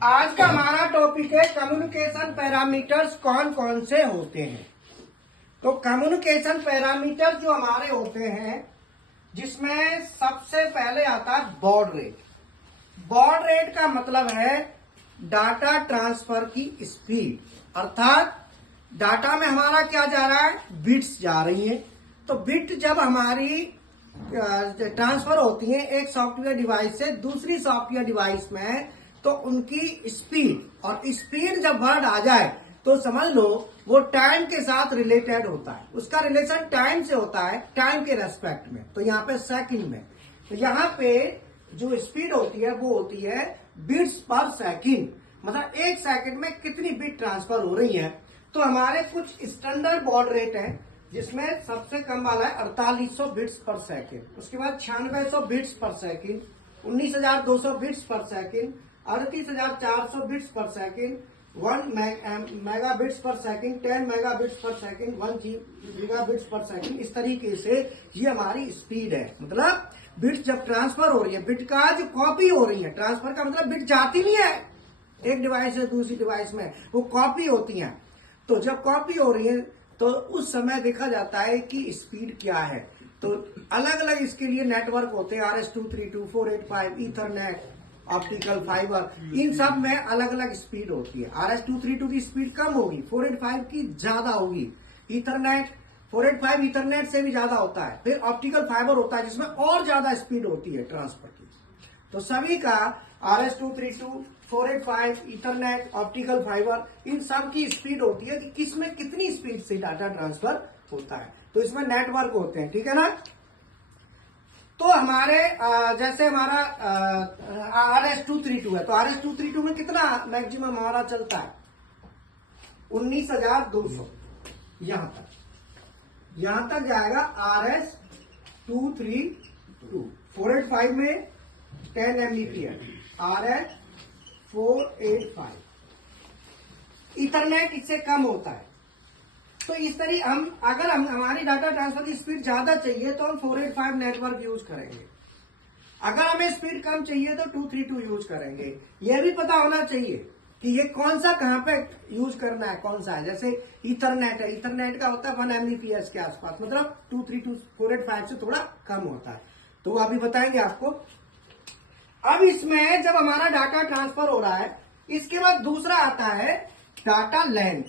आज का हमारा टॉपिक है कम्युनिकेशन पैरामीटर्स कौन कौन से होते हैं। तो कम्युनिकेशन पैरामीटर जो हमारे होते हैं जिसमें सबसे पहले आता है बॉड रेट। बॉड रेट का मतलब है डाटा ट्रांसफर की स्पीड, अर्थात डाटा में हमारा क्या जा रहा है, बिट्स जा रही हैं। तो बिट जब हमारी ट्रांसफर होती है एक सॉफ्टवेयर डिवाइस से दूसरी सॉफ्टवेयर डिवाइस में, तो उनकी स्पीड, और स्पीड जब वर्ड आ जाए तो समझ लो वो टाइम के साथ रिलेटेड होता है, उसका रिलेशन टाइम से होता है, टाइम के रेस्पेक्ट में। तो यहाँ पे सेकंड में, तो यहाँ पे जो स्पीड होती है वो होती है बिट्स पर सेकंड, मतलब एक सेकंड में कितनी बिट ट्रांसफर हो रही है। तो हमारे कुछ स्टैंडर्ड बॉड रेट है जिसमें सबसे कम वाला है 4800 बिट्स पर सेकंड, उसके बाद 9600 बिट्स पर सेकंड, 19200 बिट्स पर सेकंड, 38400 बिट्स पर सेकंड, 1 मेगा बिट्स पर सेकंड, 10 मेगा बिट्स पर सेकंड, 1 गीगा बिट्स पर सेकंड। इस तरीके से ये हमारी स्पीड है। मतलब बिट्स जब ट्रांसफर हो रही है, बिट का जो कॉपी हो रही है, ट्रांसफर का मतलब बिट जाती नहीं है एक डिवाइस से दूसरी डिवाइस में, वो कॉपी होती है। तो जब कॉपी हो रही है तो उस समय देखा जाता है कि स्पीड क्या है। तो अलग अलग इसके लिए नेटवर्क होते हैं, RS-232, 485, ईथरनेट, ऑप्टिकल फाइबर, इन सब में अलग अलग स्पीड होती है। RS-232 की स्पीड कम होगी, 485 की ज्यादा होगी, ईथरनेट 485 ईथरनेट से भी ज्यादा होता है। फिर ऑप्टिकल फाइबर होता है जिसमें और ज्यादा स्पीड होती है ट्रांसफर की। तो सभी का RS-232, 485, ईथरनेट, ऑप्टिकल फाइबर, इन सब की स्पीड होती है कि किसमें कितनी स्पीड से डाटा ट्रांसफर होता है। तो इसमें नेटवर्क होते हैं, ठीक है ना। तो हमारे जैसे हमारा RS-232 है, तो RS-232 में कितना मैक्सिमम हमारा चलता है, 19200, यहां तक जाएगा RS-232। 485 में 10 Mbps, RS-485। ईथरनेट इससे कम होता है। तो इस तरह अगर हमारी डाटा ट्रांसफर की स्पीड ज्यादा चाहिए तो हम 485 नेटवर्क यूज करेंगे, अगर हमें स्पीड कम चाहिए तो 232 यूज करेंगे। यह भी पता होना चाहिए कि ये कौन सा कहां पे यूज करना है, कौन सा है। जैसे ईथरनेट है, ईथरनेट का होता है 1 Mbps के आसपास, मतलब 232 485 से थोड़ा कम होता है। तो वो अभी बताएंगे आपको। अब इसमें जब हमारा डाटा ट्रांसफर हो रहा है, इसके बाद दूसरा आता है डाटा लेंथ।